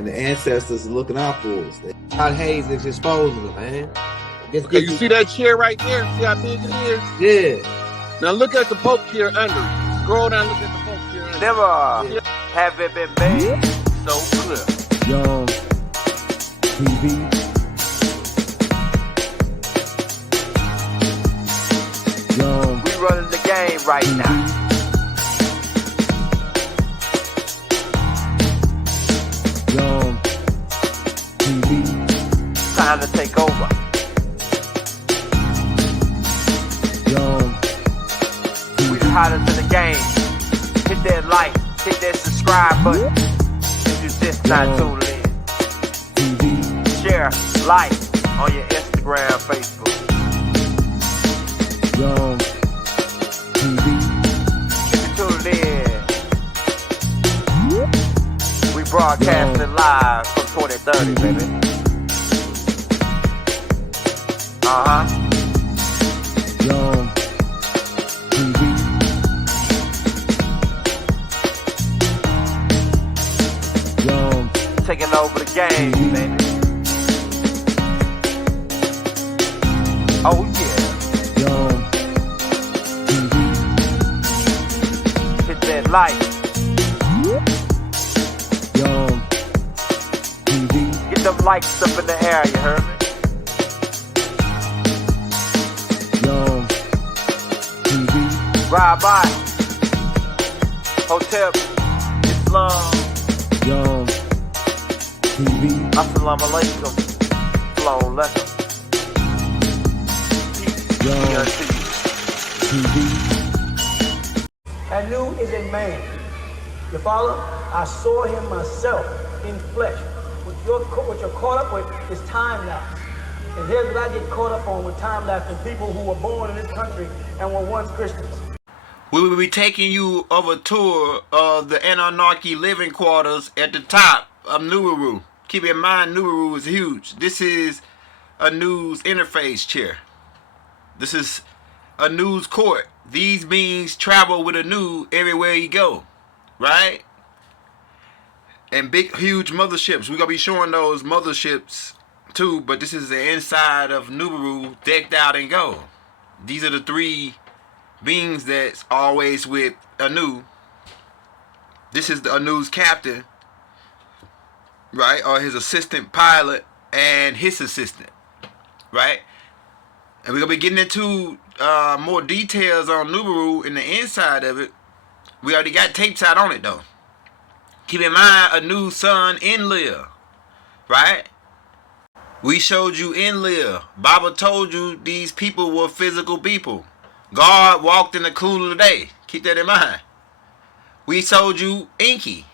and the ancestors are looking out for us. God Hayes is exposing them, man. Okay, you see that chair right there? See how big it is? Yeah. Now look at the Pope chair under it. Scroll down, look at the Pope chair under it. Never have it been made so clear. Young TV. Young. We running the game right now. Young TV. Time to take over. Young We the hottest in the game. Hit that like, hit that subscribe button. If you just not tuned in. TV. Share, like on your Instagram, Facebook. Young TV. If you tuned in, we broadcasting live from 2030, baby. Young TV. Young Taking over the game, baby. Oh yeah. Young TV. Hit that like. Young TV. Get them likes up in the air, you heard me? Young TV. Ride by. Hotel Islam. Young TV. Assalamu alaikum. Flow lesson. Peace be Young unto you. TV. Anu is a man. You follow? I saw him myself in flesh. What you're caught up with is time lapse. And here's what I get caught up on with time lapse and people who were born in this country and were once Christians. We will be taking you of a tour of the Anunnaki living quarters at the top of Naru. Keep in mind, Naru is huge. This is a news interface chair. This is a news court. These beings travel with Anu everywhere you go, right? And big, huge motherships. We're going to be showing those motherships too, but this is the inside of Naru, decked out in gold. These are the three beings that's always with Anu. This is the Anu's captain, right? Or his assistant pilot and his assistant, right? And we're going to be getting into more details on Naru in the inside of it. We already got tapes out on it though. Keep in mind, Anu's son, Enlil, right? We showed you Enlil. Baba told you these people were physical people. God walked in the cool of the day. Keep that in mind. We showed you Inky.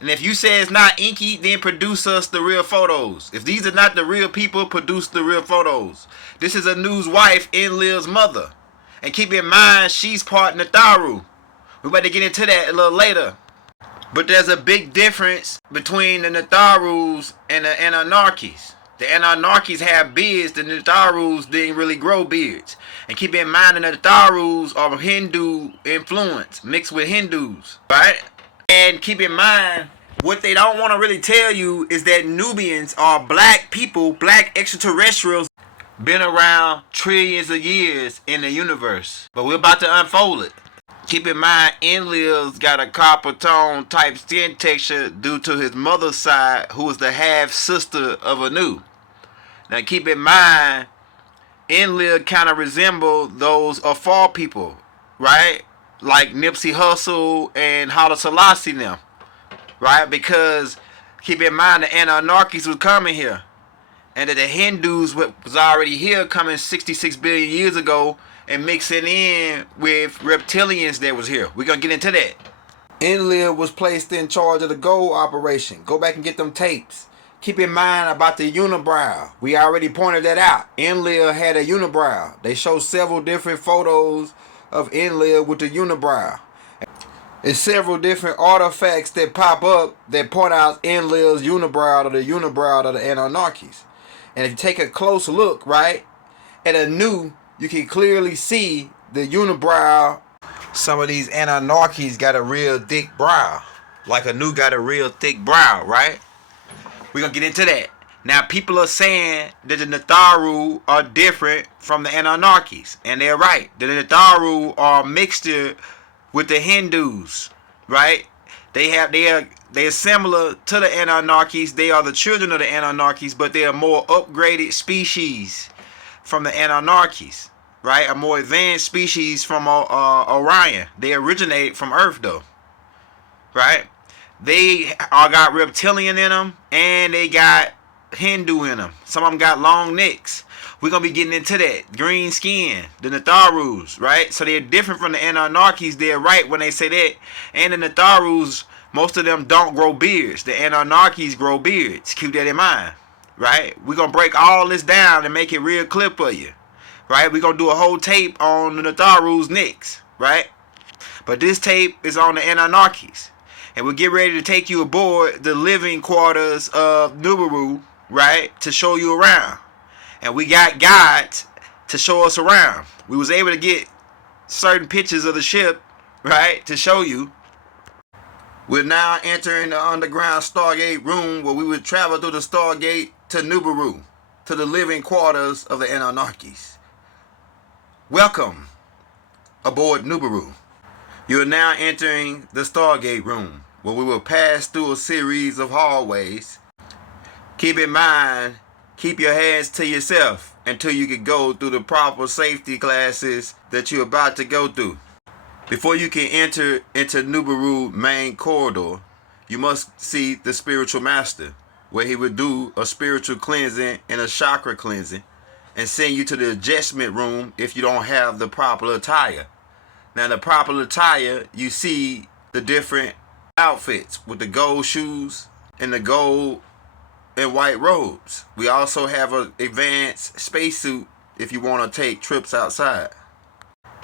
And if you say it's not Inky, then produce us the real photos. If these are not the real people, produce the real photos. This is Anu's wife, Enlil's mother. And keep in mind, she's part Naru. We're about to get into that a little later. But there's a big difference between the Natharus and the Anunnakis. The Anunnakis have beards, the Natharus didn't really grow beards. And keep in mind, the Natharus are Hindu influence, mixed with Hindus, right? And keep in mind, what they don't want to really tell you is that Nubians are black people, black extraterrestrials, been around trillions of years in the universe. But we're about to unfold it. Keep in mind, Enlil's got a copper tone type skin texture due to his mother's side, who is the half sister of Anu. Now keep in mind, Enlil kind of resemble those Afar people, right? Like Nipsey Hussle and Haile Selassie now, right? Because keep in mind, the Anunnakis was coming here, and that the Hindus was already here coming 66 billion years ago, and mixing in with reptilians that was here. We're going to get into that. Enlil was placed in charge of the gold operation. Go back and get them tapes. Keep in mind about the unibrow. We already pointed that out. Enlil had a unibrow. They show several different photos of Enlil with the unibrow. There's several different artifacts that pop up that point out Enlil's unibrow or the unibrow of the Anunnakis. And if you take a close look, right, at Anu, you can clearly see the unibrow. Some of these Anunnakis got a real thick brow. Like Anu got a real thick brow, right? We're going to get into that. Now, people are saying that the Natharu are different from the Anunnakis. And they're right. The Natharu are a mixture with the Hindus, right? They are similar to the Anunnakis. They are the children of the Anunnakis, but they are more upgraded species from the Anunnakis, right? A more advanced species from Orion. They originated from Earth, though, right? They all got reptilian in them, and they got Hindu in them. Some of them got long necks. We're going to be getting into that. Green skin, the Natharus, right? So they're different from the Anunnakis. They're right when they say that. And the Natharus, most of them don't grow beards. The Anunnakis grow beards. Keep that in mind, right? We're going to break all this down and make it real clear for you, right? We're going to do a whole tape on the Natharus' necks, right? But this tape is on the Anunnakis. And we'll get ready to take you aboard the living quarters of Nibiru, right? To show you around. And we got guides to show us around. We was able to get certain pictures of the ship, right, to show you. We're now entering the underground Stargate room where we would travel through the Stargate to Nibiru, to the living quarters of the Anunnakis. Welcome aboard Nibiru. You are now entering the Stargate room where we will pass through a series of hallways. Keep in mind, keep your hands to yourself until you can go through the proper safety classes that you're about to go through. Before you can enter into Nibiru main corridor, you must see the spiritual master, where he will do a spiritual cleansing and a chakra cleansing and send you to the adjustment room if you don't have the proper attire. Now, the proper attire, you see the different outfits with the gold shoes and the gold and white robes. We also have an advanced spacesuit if you want to take trips outside.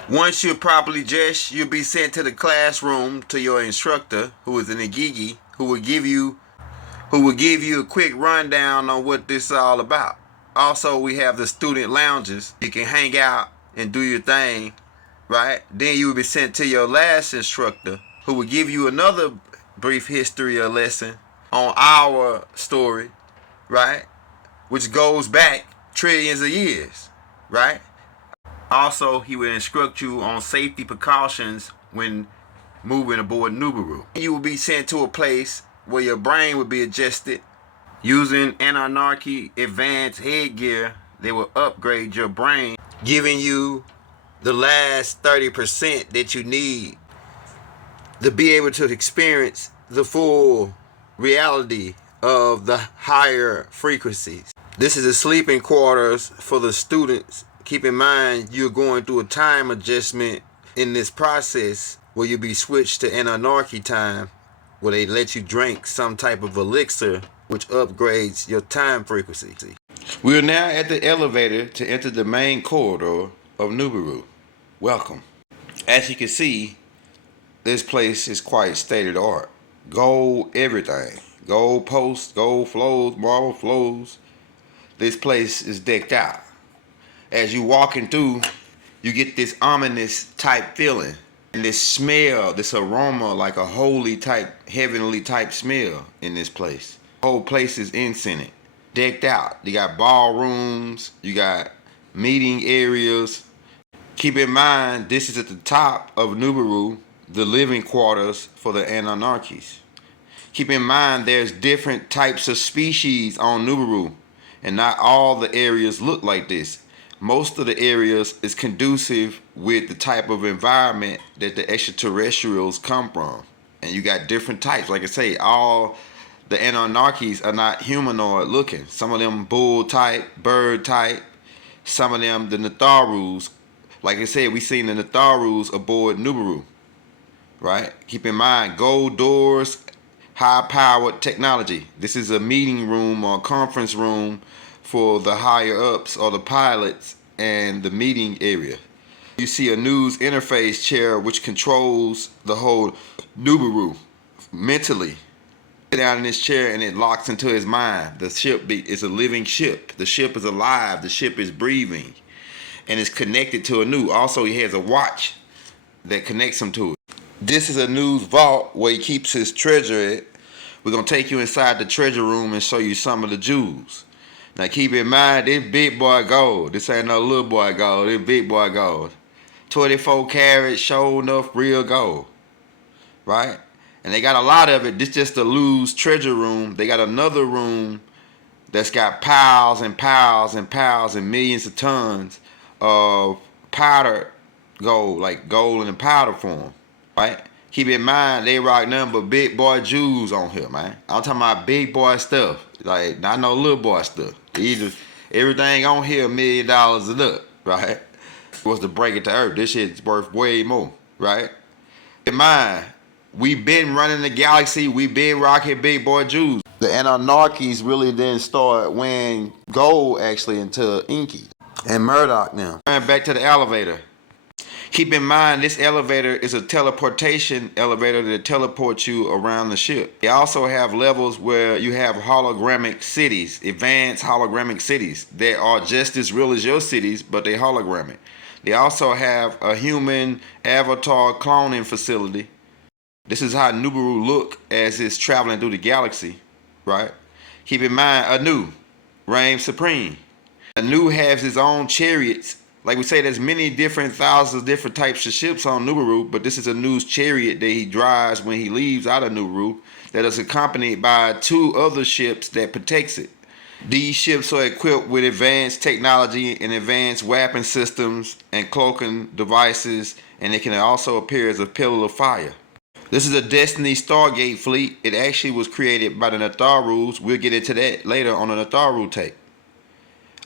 Once you're properly dressed, you'll be sent to the classroom to your instructor, who is an Igigi, who will give you a quick rundown on what this is all about. Also, we have the student lounges. You can hang out and do your thing, right? Then you will be sent to your last instructor, who will give you another brief history or lesson on our story, right? Which goes back trillions of years, right? Also, he will instruct you on safety precautions when moving aboard Nibiru. You will be sent to a place where your brain will be adjusted. Using Anunnaki advanced headgear, they will upgrade your brain, giving you the last 30% that you need to be able to experience the full reality of the higher frequencies. This is the sleeping quarters for the students. Keep in mind, you're going through a time adjustment in this process where you'll be switched to Anunnaki time, where they let you drink some type of elixir which upgrades your time frequency. We are now at the elevator to enter the main corridor of Nibiru. Welcome. As you can see, this place is quite state of the art. Gold everything. Gold posts, gold floors, marble floors. This place is decked out. As you walking through, you get this ominous type feeling. And this smell, this aroma, like a holy type, heavenly type smell in this place. The whole place is incense, decked out. You got ballrooms, you got meeting areas. Keep in mind, this is at the top of Nibiru, the living quarters for the Anunnakis. Keep in mind, there's different types of species on Nibiru, and not all the areas look like this. Most of the areas is conducive with the type of environment that the extraterrestrials come from. And you got different types. Like I say, all the Anunnakis are not humanoid looking. Some of them bull type, bird type. Some of them the Natharus. Like I said, we seen the Natharus aboard Nibiru, right? Keep in mind, gold doors, high-powered technology. This is a meeting room or conference room for the higher ups or the pilots and the meeting area. You see a news interface chair which controls the whole Nibiru mentally. Sit down in this chair and it locks into his mind. The ship is a living ship. The ship is alive. The ship is breathing and is connected to a new. Also, he has a watch that connects him to it. This is a news vault where he keeps his treasure at, We're going to take you inside the treasure room and show you some of the jewels. Now keep in mind, this big boy gold. This ain't no little boy gold. This big boy gold. 24 karat, sure enough, real gold. Right? And they got a lot of it. This just a loose treasure room. They got another room that's got piles and piles and piles and millions of tons of powder gold, like gold in powder form. Right? Keep in mind, they rock nothing but big boy jewels on here, man. I'm talking about big boy stuff. Like, not no little boy stuff. Everything on here $1 million and up, right? Was to break it to earth. This shit's worth way more, right? Keep in mind, we've been running the galaxy. We've been rocking big boy jewels. The Anunnakis really didn't start wearing gold, actually, until Inky and Murdoch now. Back to the elevator. Keep in mind, this elevator is a teleportation elevator that teleports you around the ship. They also have levels where you have hologramic cities, advanced hologramic cities that are just as real as your cities, but they're hologramic. They also have a human avatar cloning facility. This is how Nibiru look as it's traveling through the galaxy, right? Keep in mind, Anu reigns supreme. Anu has his own chariots. Like we say, there's many different thousands of different types of ships on Nibiru, but this is Anu's chariot that he drives when he leaves out of Nibiru that is accompanied by 2 other ships that protects it. These ships are equipped with advanced technology and advanced weapon systems and cloaking devices, and it can also appear as a pillar of fire. This is a Destiny Stargate fleet. It actually was created by the Natharus. We'll get into that later on the Natharu tape.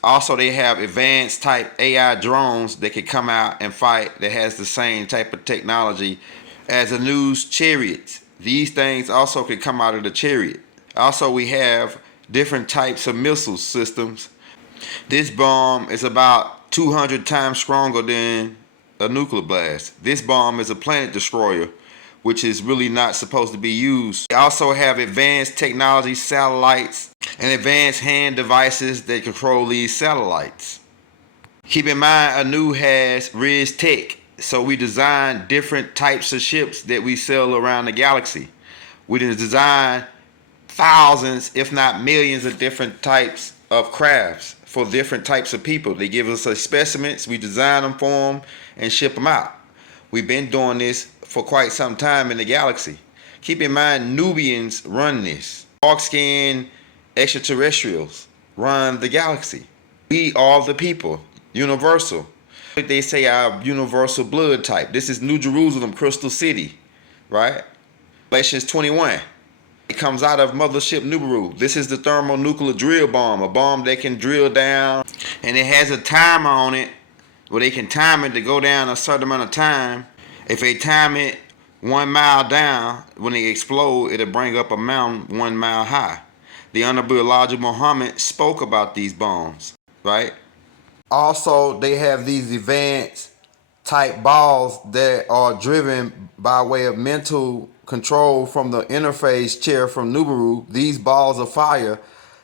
Also, they have advanced type AI drones that can come out and fight that has the same type of technology as Anu's chariots. These things also can come out of the chariot. Also, we have different types of missile systems. This bomb is about 200 times stronger than a nuclear blast. This bomb is a planet destroyer, which is really not supposed to be used. They also have advanced technology satellites and advanced hand devices that control these satellites. Keep in mind, Anu has Riz Tech, so we design different types of ships that we sell around the galaxy. We design thousands, if not millions, of different types of crafts for different types of people. They give us specimens, we design them for them, and ship them out. We've been doing this for quite some time in the galaxy. Keep in mind, Nubians run this. Dark-skinned extraterrestrials run the galaxy. We are the people, universal. They say our universal blood type. This is New Jerusalem, Crystal City, right? Galatians 21. It comes out of Mothership Nibiru. This is the thermonuclear drill bomb, a bomb that can drill down, and it has a timer on it where they can time it to go down a certain amount of time. If they time it 1 mile down, when they explode, it'll bring up a mountain 1 mile high. The Honorable Elijah Muhammad spoke about these bombs, right? Also, they have these advanced type balls that are driven by way of mental control from the interface chair from Nibiru. These balls of fire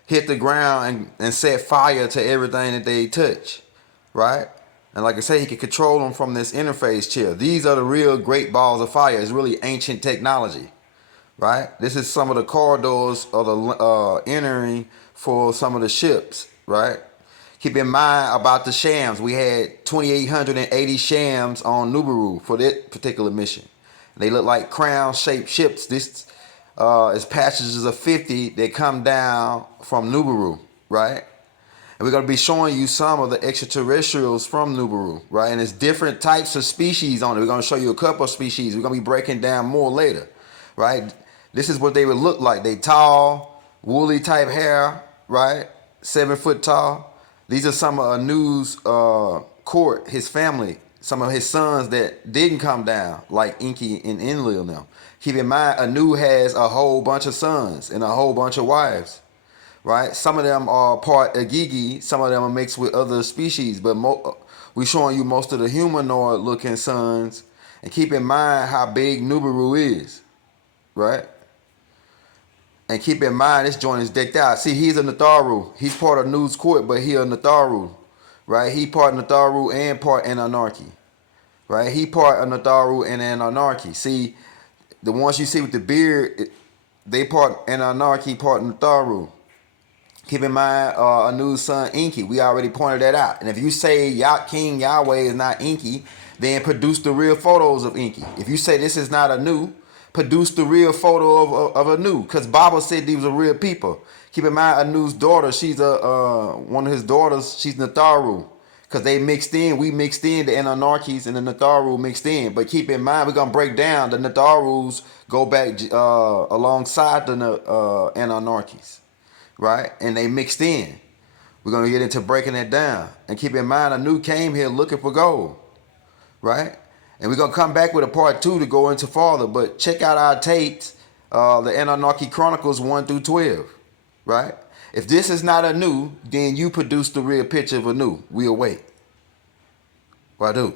hit the ground and set fire to everything that they touch, right? And like I say, he can control them from this interface chair. These are the real great balls of fire. It's really ancient technology, right? This is some of the corridors of the entering for some of the ships, right? Keep in mind about the shams. We had 2,880 shams on Nibiru for that particular mission. They look like crown-shaped ships. This is passages of 50 that come down from Nibiru, right? And we're going to be showing you some of the extraterrestrials from Nibiru, right? And there's different types of species on it. We're going to show you a couple of species. We're going to be breaking down more later, right? This is what they would look like. They tall, woolly type hair, right? 7 foot tall. These are some of Anu's court, his family, some of his sons that didn't come down, like Inky and Enlil now. Keep in mind, Anu has a whole bunch of sons and a whole bunch of wives, right? Some of them are part Agigi, some of them are mixed with other species, but we're showing you most of the humanoid looking sons. And keep in mind how big Nibiru is, right? And keep in mind, this joint is decked out. See, he's a Natharu. He's part of Nu's court, but he a Natharu, right? He part Natharu and part Anunnaki, right? He part of Natharu and Anunnaki. See, the ones you see with the beard They part Anunnaki, part Natharu. Keep in mind, Anu's son Inky. We already pointed that out. And if you say King Yahweh is not Inky, then produce the real photos of Inky. If you say this is not Anu, produce the real photo of Anu, because Bible said these were real people. Keep in mind, Anu's daughter, she's one of his daughters, she's Natharu. Because they mixed in, we mixed in, the Anunnakis and the Natharu mixed in. But keep in mind, we're going to break down, the Natharus go back alongside the Anunnakis, right? And they mixed in. We're going to get into breaking it down. And keep in mind, Anu came here looking for gold, right? And we're going to come back with a part 2 to go into farther. But check out our tapes, the Anunnaki Chronicles 1 through 12, right? If this is not Anu, then you produce the real picture of Anu. We'll wait. Wadu.